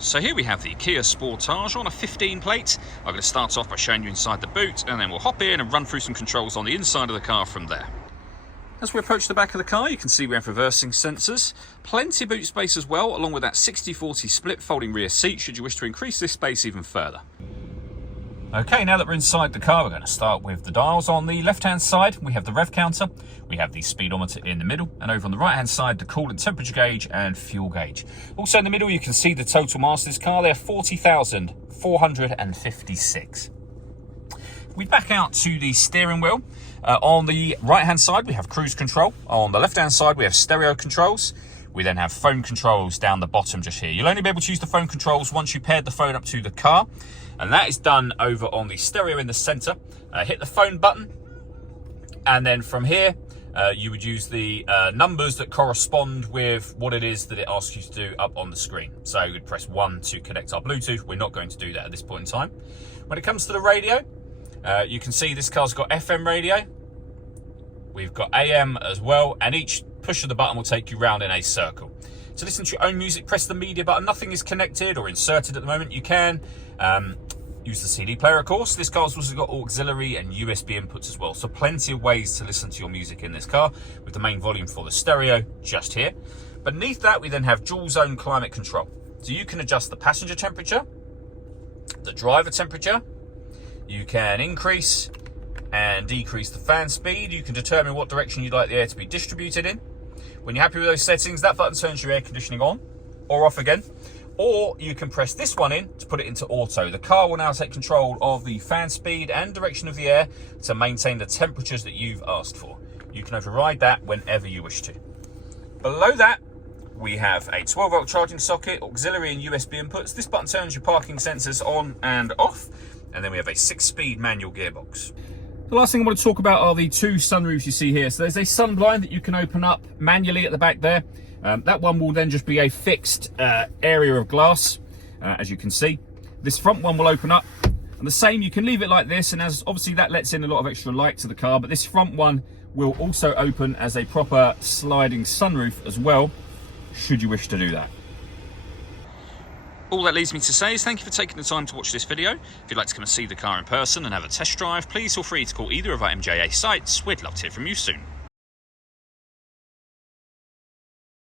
So here we have the Kia Sportage on a 15 plate. I'm going to start off by showing you inside the boot, and then we'll hop in and run through some controls on the inside of the car from there. As we approach the back of the car, you can see we have reversing sensors, plenty of boot space as well, along with that 60-40 split folding rear seat should you wish to increase this space even further. Okay, now that we're inside the car, we're going to start with the dials. On the left-hand side, we have the rev counter, we have the speedometer in the middle, and over on the right-hand side, the coolant temperature gauge and fuel gauge. Also in the middle, you can see the total mass of this car there, 40,456. We back out to the steering wheel. On the right-hand side, we have cruise control. On the left-hand side, we have stereo controls. We then have phone controls down the bottom just here. You'll only be able to use the phone controls once you paired the phone up to the car. And that is done over on the stereo in the center. Hit the phone button. And then from here, you would use the numbers that correspond with what it is that it asks you to do up on the screen. So you would press 1 to connect our Bluetooth. We're not going to do that at this point in time. When it comes to the radio, you can see this car's got FM radio. We've got AM as well. And each push of the button will take you round in a circle. To listen to your own music, press the media button. Nothing is connected or inserted at the moment. You can use the CD player, of course. This car's also got auxiliary and USB inputs as well. So plenty of ways to listen to your music in this car, with the main volume for the stereo just here. Beneath that, we then have dual zone climate control. So you can adjust the passenger temperature, the driver temperature. You can increase and decrease the fan speed. You can determine what direction you'd like the air to be distributed in. When you're happy with those settings, that button turns your air conditioning on or off again. Or you can press this one in to put it into auto. The car will now take control of the fan speed and direction of the air to maintain the temperatures that you've asked for. You can override that whenever you wish to. Below that, we have a 12-volt charging socket, auxiliary and USB inputs. This button turns your parking sensors on and off. And then we have a 6-speed manual gearbox. The last thing I want to talk about are the two sunroofs you see here. So there's a sun blind that you can open up manually at the back there. That one will then just be a fixed area of glass, as you can see. This front one will open up, and the same, you can leave it like this, and as obviously that lets in a lot of extra light to the car, but this front one will also open as a proper sliding sunroof as well, should you wish to do that. All that leaves me to say is thank you for taking the time to watch this video. If you'd like to come and see the car in person and have a test drive, please feel free to call either of our MJA sites. We'd love to hear from you soon.